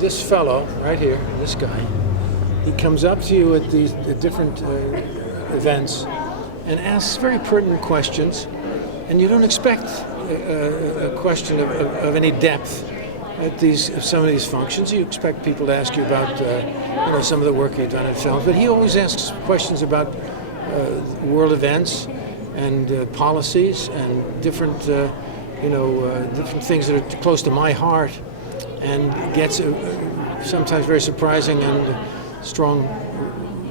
this fellow right here, this guy, he comes up to you at these different events and asks very pertinent questions, and you don't expect a question of any depth at some of these functions. You expect people to ask you about some of the work you've done in films, but he always asks questions about world events and policies and different different things that are close to my heart, and gets sometimes very surprising and strong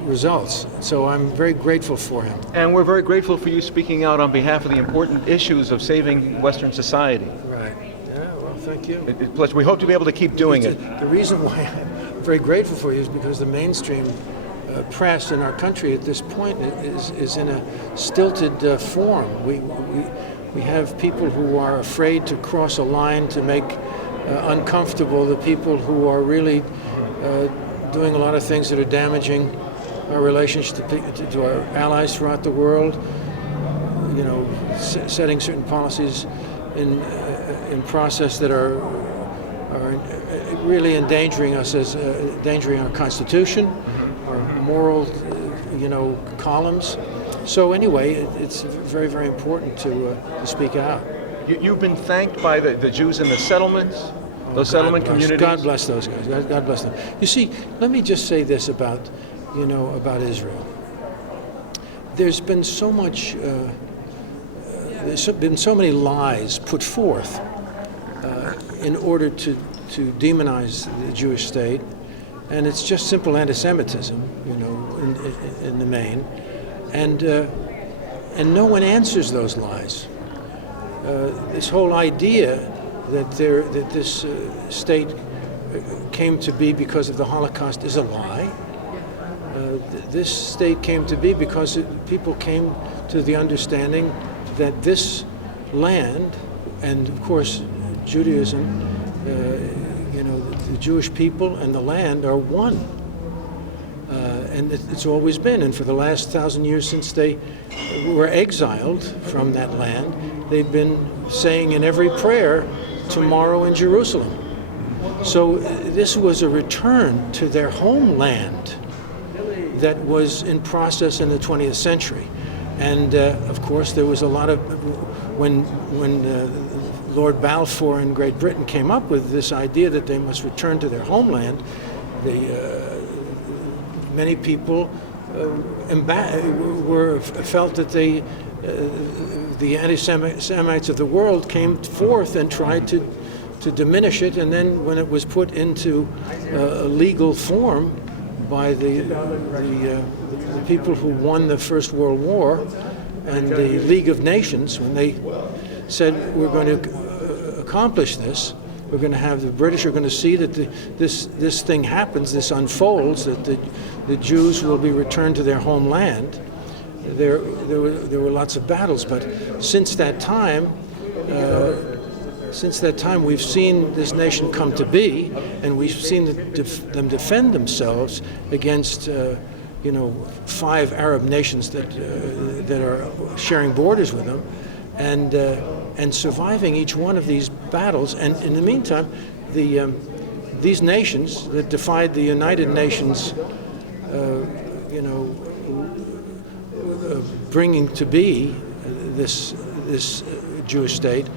results. So I'm very grateful for him. And we're very grateful for you speaking out on behalf of the important issues of saving Western society. Right. Yeah, well, thank you. It's a pleasure. We hope to be able to keep doing it. The reason why I'm very grateful for you is because the mainstream press in our country at this point is in a stilted form. We have people who are afraid to cross a line to make uncomfortable the people who are really doing a lot of things that are damaging our relationship to our allies throughout the world. Setting certain policies in process that are really endangering us, endangering our Constitution, our moral, columns. So anyway, it's very, very important to speak out. You've been thanked by the Jews in the settlements, those settlement communities. God bless those guys. God bless them. You see, let me just say this about Israel. There's been so much. There's been so many lies put forth in order to demonize the Jewish state, and it's just simple anti-Semitism, in the main, and no one answers those lies. This whole idea that this state came to be because of the Holocaust is a lie. This state came to be because people came to the understanding that this land, and of course Judaism, the Jewish people and the land are one. And it's always been, and for the last 1,000 years since they were exiled from that land, they've been saying in every prayer, tomorrow in Jerusalem. So this was a return to their homeland that was in process in the 20th century. And of course there was a lot of, when Lord Balfour in Great Britain came up with this idea that they must return to their homeland, many people felt that the anti-Semites of the world came forth and tried to diminish it, and then when it was put into a legal form by the people who won the First World War and the League of Nations, when they said we're going to accomplish this, we're going to have the British are going to see that this thing happens, this unfolds, that the Jews will be returned to their homeland. There were lots of battles, but since that time, we've seen this nation come to be, and we've seen them defend themselves against 5 Arab nations that are sharing borders with them, and surviving each one of these battles. And in the meantime, these nations that defied the United Nations, bringing to be this Jewish state,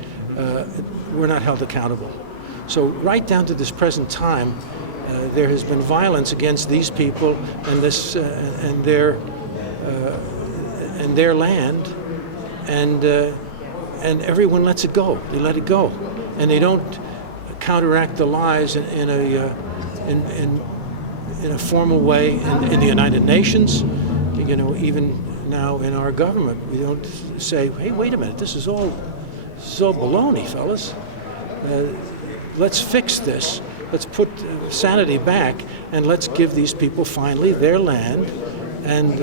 were not held accountable. So right down to this present time, there has been violence against these people and their land, and everyone lets it go. They let it go, and they don't counteract the lies in a formal way in the United Nations. Even now in our government, we don't say, "Hey, wait a minute, this is all baloney, fellas. Let's fix this. Let's put sanity back, and let's give these people finally their land, and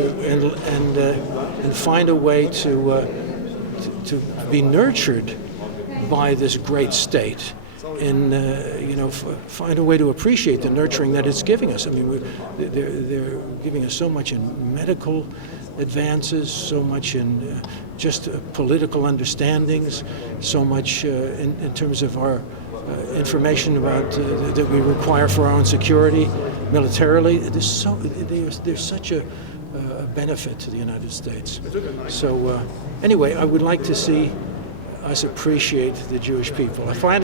find a way to be nurtured by this great state, and find a way to appreciate the nurturing that it's giving us." I mean, they're giving us so much in medical advances, so much in just political understandings, so much in terms of our information about that we require for our own security militarily. There's such a benefit to the United States. So anyway, I would like to see us appreciate the Jewish people. I find